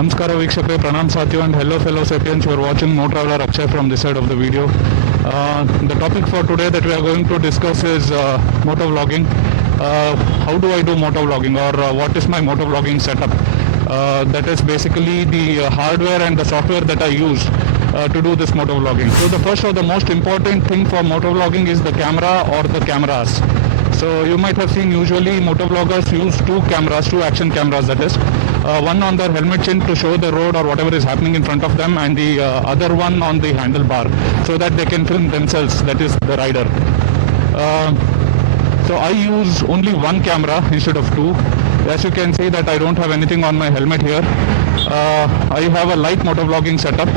Namaskara Vikshakre, Pranam Satyo, and hello fellow sapiens. You are watching Motovlog Akshay from this side of the video. The topic for today that we are going to discuss is motovlogging. How do I do motovlogging, or what is my motovlogging setup? That is basically the hardware and the software that I use to do this motovlogging. So the first or the most important thing for motovlogging is the camera or the cameras. So you might have seen usually motovloggers use two action cameras, that is. One on their helmet chin to show the road or whatever is happening in front of them, and the other one on the handlebar so that they can film themselves, that is the rider. So I use only one camera instead of two. As you can see that I don't have anything on my helmet here. I have a light motovlogging setup,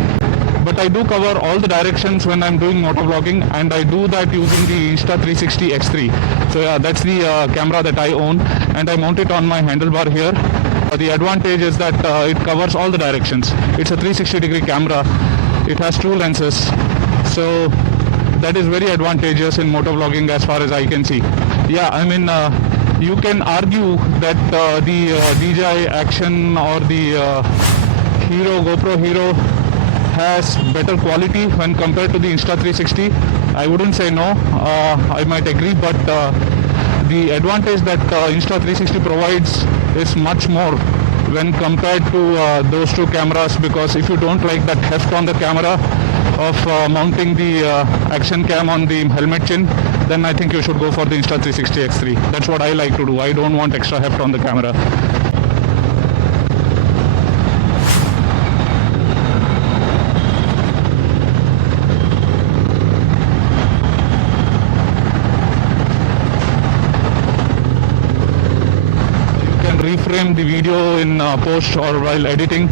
but I do cover all the directions when I'm doing motovlogging, and I do that using the Insta360 X3. So yeah, that's the camera that I own, and I mount it on my handlebar here. The advantage is that it covers all the directions. It's a 360 degree camera. It has two lenses, so that is very advantageous in motovlogging as far as I can see. Yeah, I mean, you can argue that the DJI Action or the GoPro Hero has better quality when compared to the Insta360. I wouldn't say no, I might agree, but the advantage that Insta360 provides is much more when compared to those two cameras, because if you don't like that heft on the camera of mounting the action cam on the helmet chin, then I think you should go for the Insta360 X3. That's what I like to do. I don't want extra heft on the camera. Reframe the video in post or while editing,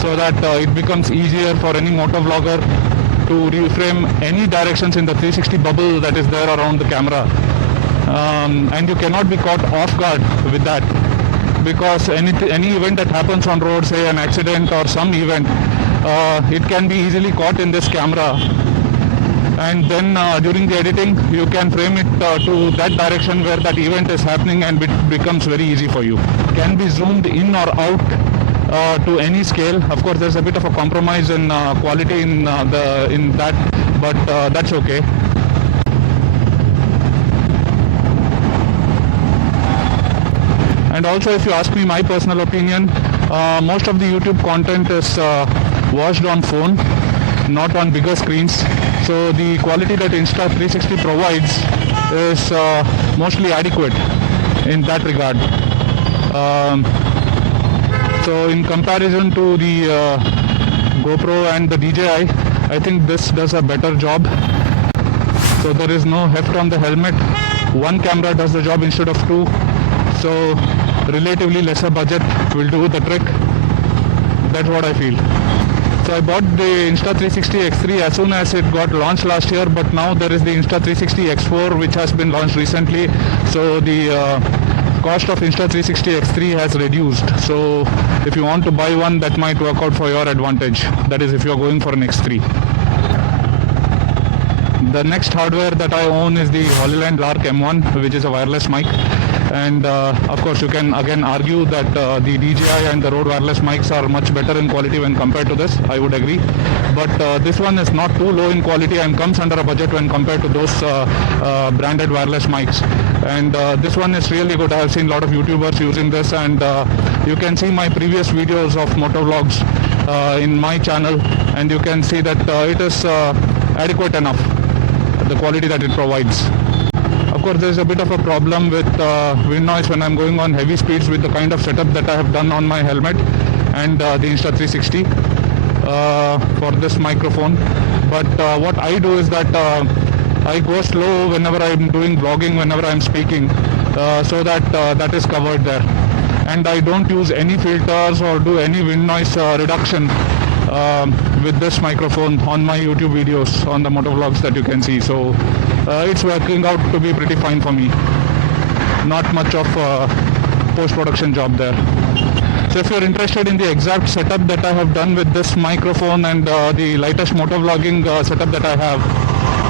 so that it becomes easier for any motovlogger to reframe any directions in the 360 bubble that is there around the camera. And you cannot be caught off guard with that, because any event that happens on road, say an accident or some event, it can be easily caught in this camera. And then during the editing, you can frame it to that direction where that event is happening, and it becomes very easy for you. Can be zoomed in or out to any scale. Of course, there's a bit of a compromise in quality in that, but that's okay. And also, if you ask me my personal opinion, most of the YouTube content is watched on phone, not on bigger screens. So the quality that Insta360 provides is mostly adequate in that regard. So in comparison to the GoPro and the DJI, I think this does a better job. So there is no heft on the helmet. One camera does the job instead of two. So relatively lesser budget will do the trick. That's what I feel. So I bought the Insta360 X3 as soon as it got launched last year, but now there is the Insta360 X4 which has been launched recently. So the cost of Insta360 X3 has reduced. So if you want to buy one, that might work out for your advantage. That is if you are going for an X3. The next hardware that I own is the Hollyland Lark M1, which is a wireless mic. And of course you can again argue that the DJI and the Rode wireless mics are much better in quality when compared to this. I would agree, but this one is not too low in quality and comes under a budget when compared to those branded wireless mics. And this one is really good. I have seen a lot of YouTubers using this, and you can see my previous videos of motovlogs in my channel, and you can see that it is adequate enough, the quality that it provides. Of course, there is a bit of a problem with wind noise when I'm going on heavy speeds with the kind of setup that I have done on my helmet and the Insta360 for this microphone. But what I do is that I go slow whenever I'm doing vlogging, whenever I'm speaking, so that that is covered there. And I don't use any filters or do any wind noise reduction with this microphone on my YouTube videos, on the motovlogs that you can see. So it's working out to be pretty fine for me. Not much of a post-production job there. So if you're interested in the exact setup that I have done with this microphone and the latest motovlogging setup that I have,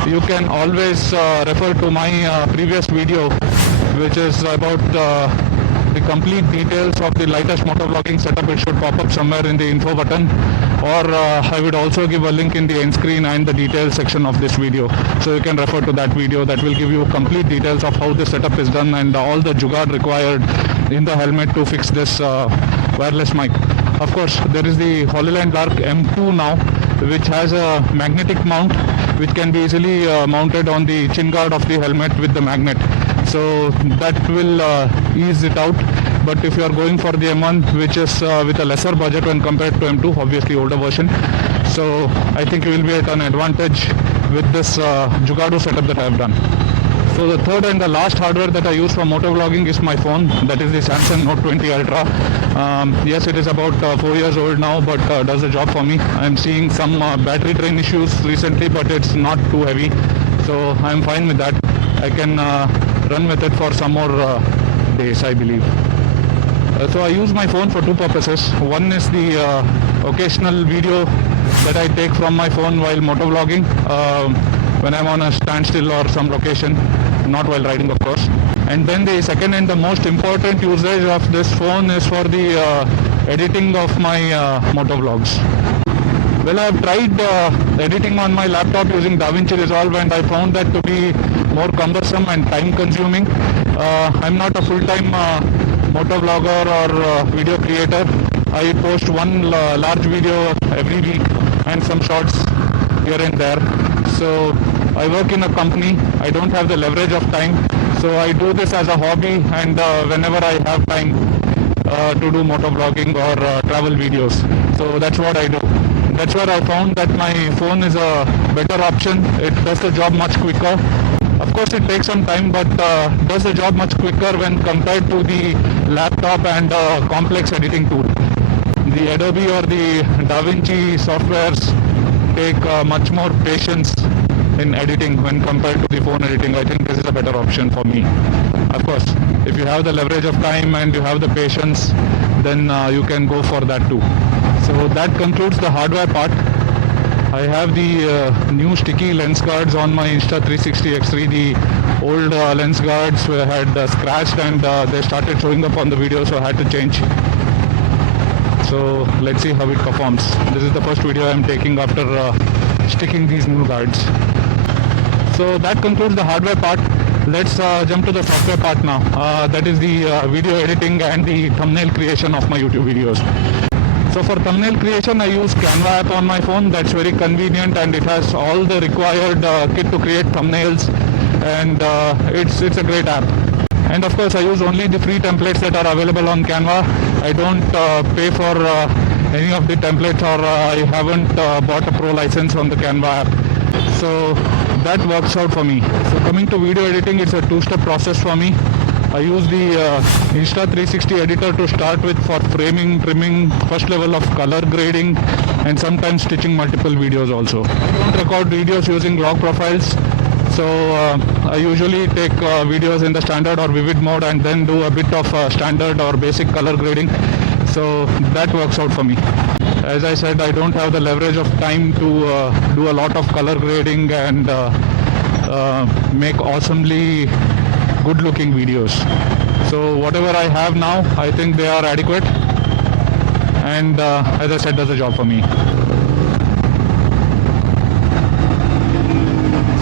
you can always refer to my previous video, which is about the complete details of the latest motovlogging setup, it should pop up somewhere in the info button, or I would also give a link in the end screen and the details section of this video, so you can refer to that video. That will give you complete details of how the setup is done and all the jugaad required in the helmet to fix this wireless mic. Of course, there is the HoloLens Lark M2 now, which has a magnetic mount which can be easily mounted on the chin guard of the helmet with the magnet. So that will ease it out. But if you are going for the M1, which is with a lesser budget when compared to M2, obviously older version, so I think you will be at an advantage with this Jugado setup that I have done. So the third and the last hardware that I use for motovlogging is my phone, that is the Samsung Note 20 Ultra. Yes, it is about 4 years old now, but does the job for me. I am seeing some battery drain issues recently, but it's not too heavy, so I am fine with that. I can run with it for some more days, I believe. So I use my phone for two purposes. One is the occasional video that I take from my phone while motovlogging, when I'm on a standstill or some location, not while riding of course. And then the second and the most important usage of this phone is for the editing of my motovlogs. Well, I have tried editing on my laptop using DaVinci Resolve, and I found that to be more cumbersome and time consuming. I'm not a full-time motovlogger or video creator. I post one large video every week and some shorts here and there. So I work in a company, I don't have the leverage of time, so I do this as a hobby, and whenever I have time to do motovlogging or travel videos. So that's what I do. That's where I found that my phone is a better option. It does the job much quicker. Of course it takes some time, but does the job much quicker when compared to the laptop and complex editing tool. The Adobe or the DaVinci softwares take much more patience in editing when compared to the phone editing. I think this is a better option for me. Of course, if you have the leverage of time and you have the patience, then you can go for that too. So that concludes the hardware part. I have the new sticky lens guards on my Insta360 X3. The old lens guards had scratched, and they started showing up on the video, so I had to change. So let's see how it performs. This is the first video I am taking after sticking these new guards. So that concludes the hardware part. Let's jump to the software part now. That is the video editing and the thumbnail creation of my YouTube videos. So for thumbnail creation, I use Canva app on my phone. That's very convenient, and it has all the required kit to create thumbnails, and it's a great app. And of course, I use only the free templates that are available on Canva. I don't pay for any of the templates, or I haven't bought a pro license on the Canva app. So that works out for me. So coming to video editing, it's a two-step process for me. I use the Insta360 editor to start with for framing, trimming, first level of color grading, and sometimes stitching multiple videos also. I don't record videos using log profiles. So I usually take videos in the standard or vivid mode and then do a bit of standard or basic color grading. So that works out for me. As I said, I don't have the leverage of time to do a lot of color grading and make awesomely good looking videos. So whatever I have now, I think they are adequate, and as I said, does the job for me.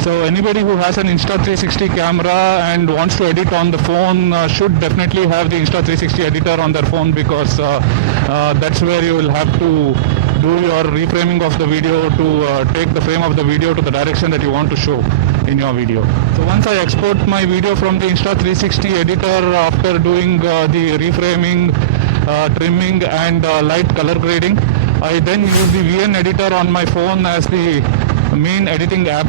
So anybody who has an Insta360 camera and wants to edit on the phone should definitely have the Insta360 editor on their phone, because that's where you will have to do your reframing of the video to take the frame of the video to the direction that you want to show in your video. So once I export my video from the Insta360 editor after doing the reframing, trimming and light color grading, I then use the VN editor on my phone as the main editing app,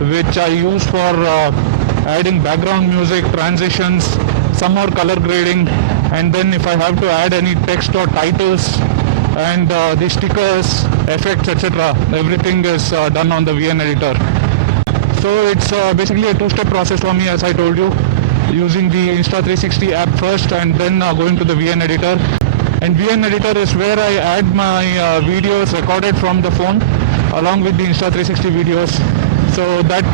which I use for adding background music, transitions, some more color grading, and then if I have to add any text or titles and the stickers, effects, etc., everything is done on the VN editor. So it's basically a two-step process for me, as I told you, using the Insta360 app first and then going to the VN editor. And VN editor is where I add my videos recorded from the phone along with the Insta360 videos. So that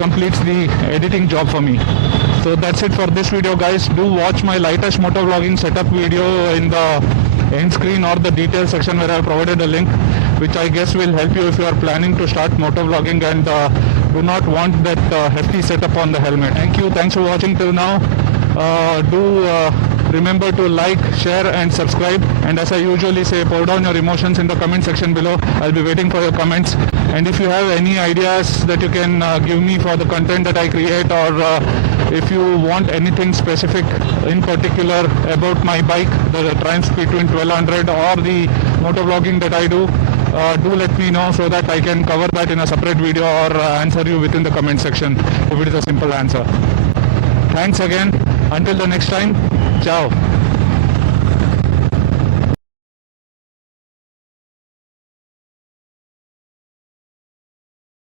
completes the editing job for me. So that's it for this video, guys. Do watch my latest motovlogging setup video in the end screen or the details section where I have provided a link, which I guess will help you if you are planning to start motovlogging and do not want that hefty setup on the helmet. Thank you. Thanks for watching till now. Remember to like, share and subscribe, and as I usually say, pour down your emotions in the comment section below. I'll be waiting for your comments, and if you have any ideas that you can give me for the content that I create, or if you want anything specific in particular about my bike, the Triumph Speed Twin 1200 or the motovlogging that I do let me know so that I can cover that in a separate video or answer you within the comment section if it is a simple answer. Thanks again. Until the next time, ciao.